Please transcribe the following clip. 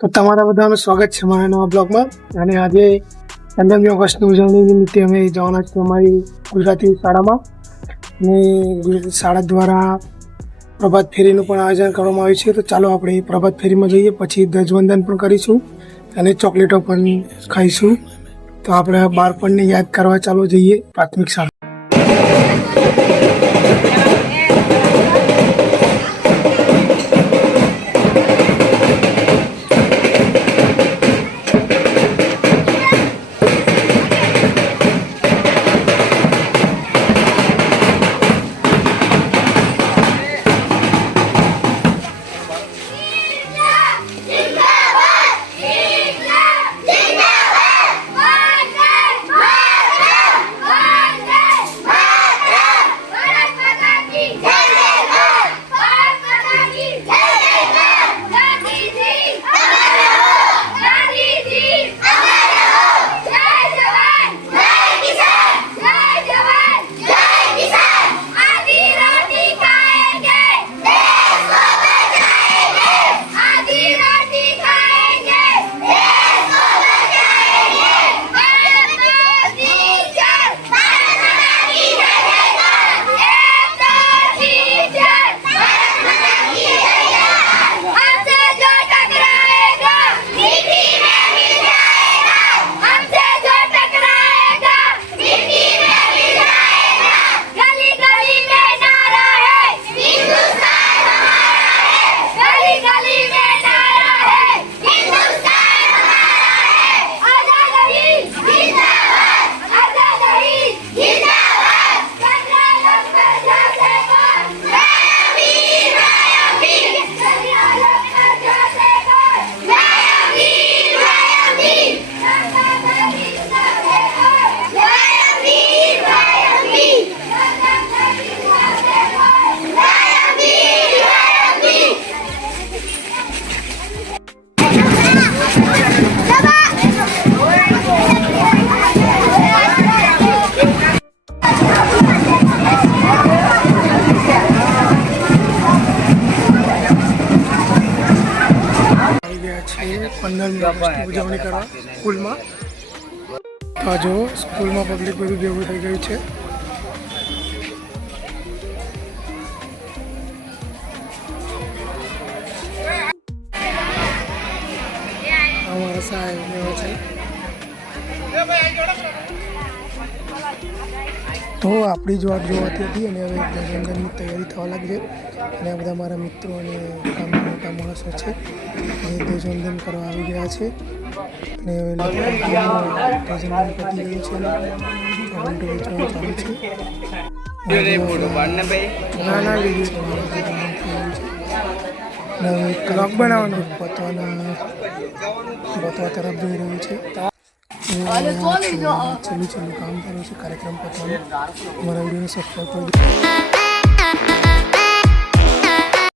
તો તમારા બધાનું સ્વાગત છે મારા નવા બ્લોગમાં. અને આજે 15મી ઓગસ્ટની ઉજવણી નિમિત્તે અમે જવાના છીએ અમારી ગુજરાતી શાળામાં. અને ગુજરાતી શાળા દ્વારા પ્રભાત ફેરીનું પણ આયોજન કરવામાં આવ્યું છે. તો ચાલો આપણે પ્રભાત ફેરીમાં જઈએ, પછી ધ્વજવંદન પણ કરીશું અને ચોકલેટો પણ ખાઈશું. તો આપણે બાળપણને યાદ કરવા ચાલો જઈએ પ્રાથમિક શાળા. ઉજવણી કરવા સ્કૂલમાં. તો જો સ્કૂલમાં પબ્લિક બધું ભેગું થઈ ગયું છે. અમારા સાહેબ એવા છે. તો આપણી જ વાત જોવાતી હતી અને હવે ધ્વજવંદનની તૈયારી થવા લાગી છે. અને આ બધા મારા મિત્રો અને ગામના મોટા માણસો છે એ ધ્વજવંદન કરવા આવી ગયા છે. અને હવે ધ્વજવંદન પતી ગયું છે અને વેચવાનું ચાલુ છે. હવે ક્લોક બનાવવાનું પતવા તરફ જઈ રહ્યું છે. છેલ્લું કામ ચાલુ છે કાર્યક્રમ પતવાનું. અમારા વિડીયોને સબસ્ક્રાઈબ કરી દો.